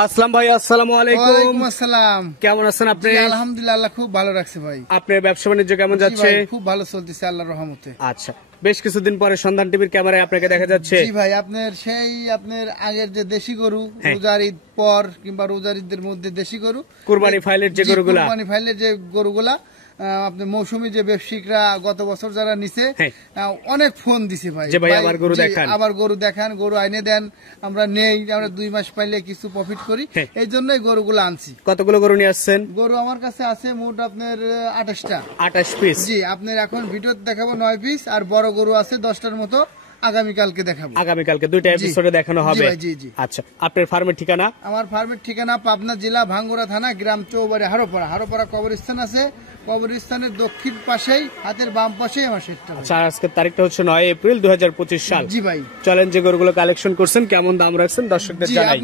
আসলাম ভাই, আসসালামু আলাইকুম। ওয়ালাইকুম আসসালাম। কেমন আছেন আপনি? আলহামদুলিল্লাহ, আল্লাহ খুব ভালো রাখছে ভাই। আপনার ব্যবসা বাণিজ্য কেমন যাচ্ছে? খুব ভালো চলতেছে আল্লাহর রহমতে। আচ্ছা, বেশ কিছুদিন পরে সন্ধান টিভির ক্যামেরায় আপনাকে দেখা যাচ্ছে। জি ভাই, আপনার আগের যে দেশি গরু, রোজার ঈদ পর কিংবা রোজার ঈদের মধ্যে দেশি গরু, কুরবানি ফাইলের যে গরুগুলা আপনার মৌসুমী যে ব্যবসায়িকরা গত বছর যারা নিছে অনেক ফোন দিছে ভাই, আবার গরু দেখান, গরু আইনে দেন, আমরা নেই, আমরা 2 মাস পাইলে কিছু প্রফিট করি, এই জন্যই গরুগুলো আনছি। কতগুলো গরু নিয়ে আসছেন? গরু আমার কাছে আছে মোট আপনার 28টা। 28 পিস? জি, আপনার এখন ভিডিও দেখাবো 9 পিস, আর বড় গরু আছে 10টার মতো, আগামীকালকে দেখাবো। আগামীকালকে 2টা এপিসোডে দেখানো হবে। জি জি। আচ্ছা, আপনার ফার্মের ঠিকানা? আমার ফার্মের ঠিকানা পাবনা জেলা ভাঙ্গুড়া থানা, গ্রাম চৌবাড়ি, হারোপাড়া কবরস্থান আছে। কবরস্থানের দক্ষিণ পাশেই, হাতের বাম পাশেই আমার সেটটা। আচ্ছা, আজকের তারিখটা হচ্ছে 9 এপ্রিল 2025 সাল। জি ভাই, চলেন যে গরুগুলো কালেকশন করছেন কেমন দাম রাখছেন দর্শকদের জানাই।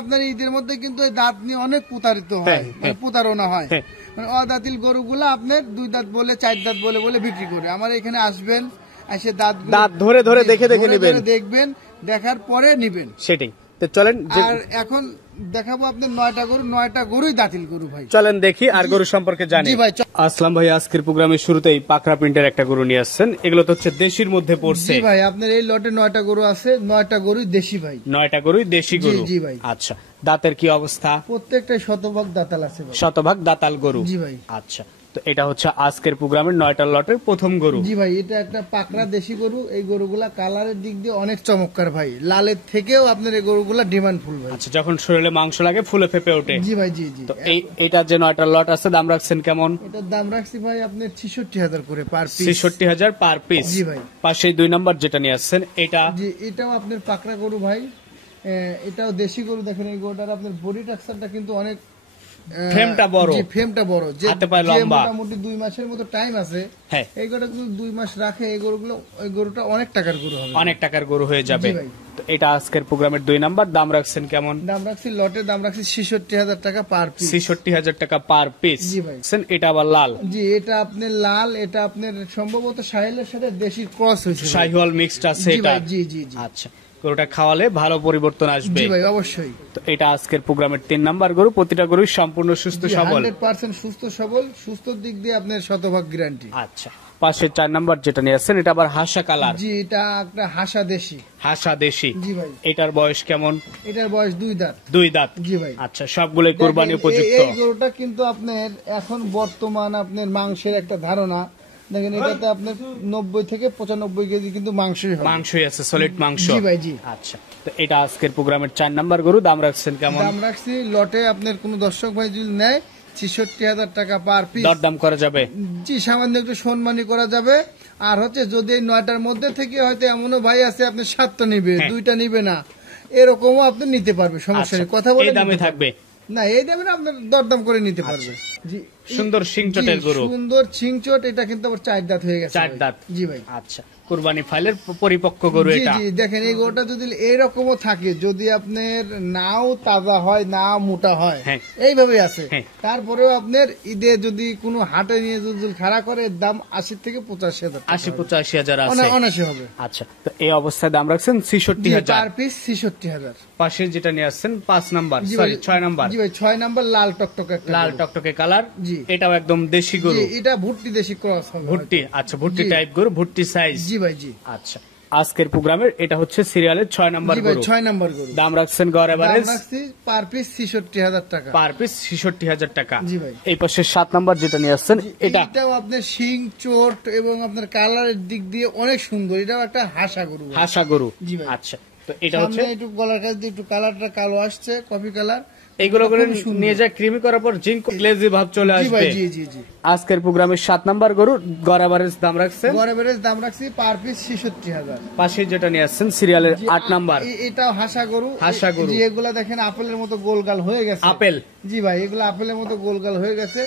আপনার ঈদের মধ্যে কিন্তু এই দাঁত নিয়ে অনেক প্রতারিত হয়, প্রতারণা হয়। মানে অদাঁতিল গরুগুলো আপনার 2 দাঁত বলে 4 দাঁত বলে বিক্রি করে। আমার এখানে আসবেন, এসে দাঁত ধরে দেখে নেবেন, দেখবেন, দেখার পরে নিবেন, সেটাই। তো চলেন, আর এখন দেখাবো আপনার 9টা গরুই দাঁতিল গরু ভাই। চলেন দেখি আর গরু সম্পর্কে জানি। আসলাম ভাই, আজকের প্রোগ্রামের শুরুতেই পাকড়া প্রিন্টের একটা গরু নিয়ে আসছেন। এগুলো তো হচ্ছে দেশির মধ্যে পড়ছে। জি ভাই, আপনার এই লটে 9টা গরু আছে, 9টা গরুই দেশি ভাই। 9টা গরুই দেশি গরু? জি ভাই। আচ্ছা, দাঁতের কি অবস্থা? প্রত্যেকটাই শতভাগ দাঁতাল আছে ভাই। শতভাগ দাঁতাল গরু? জি ভাই। আচ্ছা, তো এটা হচ্ছে আজকের প্রোগ্রামের 9টা লটের প্রথম গরু। জি ভাই, এটা একটা পাকড়া দেশি গরু। এই গরুগুলা কালারের দিক দিয়ে অনেক চমৎকার ভাই, লালের থেকেও আপনার এই গরুগুলা ডিমান্ড ফুল ভাই। আচ্ছা, যখন শরীরে মাংস লাগে ফুলে ফেপে ওঠে। জি ভাই, জি জি। তো এটা যে 9টা লট আছে, দাম রাখছেন কেমন? এটার দাম রাখছি ভাই আপনার 66,000 করে পার পিস। 66,000 per piece? জি ভাই। পাশে 2 নাম্বার যেটা নিয়ে আসছেন এটা? জি, এটাও আপনার পাকড়া গরু ভাই, এটাও দেশি গরু। দেখেন এই গরুটার আপনার বডি স্ট্রাকচারটা কিন্তু অনেক, ফ্রেমটা বড়। জি, ফ্রেমটা বড়, যে লম্বা। মোটামুটি 2 মাসের মতো টাইম আছে। এই গরুটা কিন্তু 2 মাস রাখে, এই গরুটা অনেক টাকার গরু হবে, অনেক টাকার গরু হয়ে যাবে। তো এটা আজকের প্রোগ্রামের 2 নাম্বার। দাম রাখছেন কেমন? দাম রাখছি, লটের দাম রাখছি 66,000 টাকা পার পিস। 66,000 টাকা পার পিস? জি ভাই। এটা আবার লাল? জি, এটা আপনার লাল, এটা আপনার সম্ভবত শাহিওয়ালের সাথে দেশি ক্রস হয়েছে, শাহিওয়াল মিক্সড আছে এটা? জি জি জি। আচ্ছা, গরুটা খাওয়ালে ভালো পরিবর্তন আসবে? জি ভাই, অবশ্যই। তো এটা আজকের প্রোগ্রামের 3 নাম্বার গরু। প্রতিটা গরু সম্পূর্ণ সুস্থ সবল? 100% সুস্থ সবল, সুস্থ দিক দিয়ে আপনার শতভাগ গ্যারান্টি। আচ্ছা, পাশে 4 নাম্বার যেটা নিয়ে আসছেন এটা আবার হাসা কালার? জি, এটা একটা হাসা দেশি। হাসা দেশি? জি ভাই। এটার বয়স কেমন? এটার বয়স 2 দাঁত। 2 দাঁত? জি ভাই। আচ্ছা, সবগুলোই কুরবানি উপযুক্ত? এই গরুটা কিন্তু আপনার এখন বর্তমান আপনার মাংসের একটা ধারণা দেখেন, এটাতে আপনার 90 থেকে 95 কেজি কিন্তু মাংসই আছে, সলিড মাংস। জি ভাই, জি। আচ্ছা, তো এটা আজকের প্রোগ্রামের 4 নাম্বার গরু। দাম রাখছেন কেমন? দাম রাখছি, লটে আপনার কোন দর্শক ভাই যদি নেয় 66,000 টাকা পার পিস। দরদাম করা যাবে? জি, সামান্য একটু সম্মানী করা যাবে। আর হচ্ছে যদি এই 9টার মধ্যে থেকে হয়তো এমনও ভাই আছে আপনি 7টা নিবে, 2টা নিবে না, এরকমও আপনি নিতে পারবে, সমস্যা নেই। কথা বলে দামে থাকবে না, এই দামে না, আপনার দরদাম করে নিতে পারবে। জি, সুন্দর সিংচটের গরু? সুন্দর সিংচট। এটা কিন্তু আবার 4 দাঁত হয়ে গেছে। 4 দাঁত? জি ভাই। আচ্ছা, কুরবানি ফাইলের পরিপক্ক গরু এটা? জি, দেখেন এই গরুটা যদি এরকমও থাকে, যদি আপনার নাও তাজা হয়, না মোটা হয়, এইভাবে আছে, তারপরেও আপনার ঈদে যদি কোনো হাটে নিয়ে যদি খাড়া করে, দাম 80 থেকে 85,000। 80-85,000 আছে? অনায়াসে হবে। আচ্ছা, তো এই অবস্থায় দাম রাখছেন 66,000 পার পিস। 66,000। পাশে যেটা নিয়ে আসছেন 5 নাম্বার, সরি 6 নাম্বার? জি ভাই, 6 নাম্বার, লাল টকটকে, লাল টকটকে কালার। জি, এটাও একদম দেশি গরু? এটা ভুট্টি দেশি ক্রস হবে। ভুট্টি? আচ্ছা, ভুট্টি টাইপ গরু, ভুট্টি সাইজ? জি ভাই, জি। আচ্ছা, আজকের প্রোগ্রামের এটা হচ্ছে সিরিয়ালের 6 নাম্বার গরু? 6 নাম্বার গরু। দাম রাখছেন গড় এভারেজ? দাম রাখছি পার পিস 66,000 টাকা। পার পিস 66,000 টাকা? জি ভাই। এই পাশে 7 নাম্বার যেটা নিয়ে আসছেন এটাও আপনার শিং চোট এবং আপনার কালারের দিক দিয়ে অনেক সুন্দর। এটাও একটা হাসা গরু। হাসা গরু? জি ভাই। আচ্ছা, তো এটা হচ্ছে একটু গলার কাছ দিয়ে একটু কালারটা কালো আসছে, কফি কালার। এইগুলো করে নিয়ে যায় ক্রিমি করার পর জিঙ্ক গ্লেজি ভাব চলে আসবে। জি জি জি। আজকের প্রোগ্রামের 7 নাম্বার গরু গড় এভারেজ দাম রাখছেন? গড় এভারেজ দাম রাখছি পার পিস 66,000। পাশে যেটা নিয়ে আসছেন সিরিয়ালের 8 নাম্বার, এটাও হাসা গরু। হাসা গরু? জি, এগুলা দেখেন আপেলের মতো গোলগাল হয়ে গেছে। আপেল? জি ভাই, এগুলো আপেলের মতো গোলগাল হয়ে গেছে।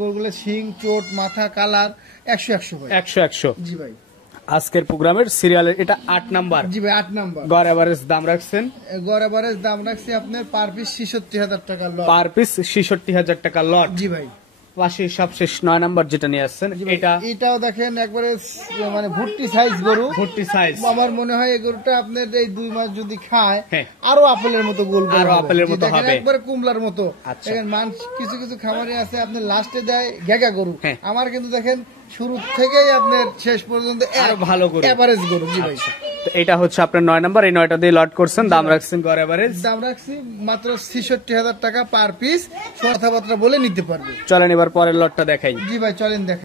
গরুগুলো শিং চোট মাথা কালার 100 ভাই। 100। জি ভাই। আজকের প্রোগ্রামের সিরিয়ালের এটা 8 নাম্বার? জি ভাই, 8 নাম্বার। গড় এভারেজ দাম রাখছেন? গড় এভারেজ দাম রাখছি আপনার পার পিস 66,000 টাকা লট। পার পিস 66,000 টাকা লট? জি ভাই। পাশে সবশেষ 9 নাম্বার যেটা নিয়ে আসছেন, এটাও দেখেন একবারে মানে ভুট্টি সাইজ গরু, ভুট্টি সাইজ। আমার মনে হয় এই গরুটা আপনার এই 2 মাস যদি খায় আরো আপেলের মতো গোল গোল, আরো আপেলের মতো হবে, একবারে কুমলার মতো। দেখেন মানুষ কিছু কিছু খামারে আছে আপনার লাস্টে দেয় ঘেগা গরু, আমার কিন্তু দেখেন শুরু থেকেই আপনার শেষ পর্যন্ত আরো ভালো গরু, এভারেজ গরু। জি ভাই, তো এটা হচ্ছে আপনার 9 নাম্বার। এই 9টা দিয়ে লট করছেন, দাম রাখছেন গড় এভারেজ? দাম রাখছি মাত্র ৬৬,০০০ টাকা পার পিস, কথাবার্তা বলে নিতে পারবে। চলেন এবার পরের লটটা দেখাই। জি ভাই চলেন দেখাই।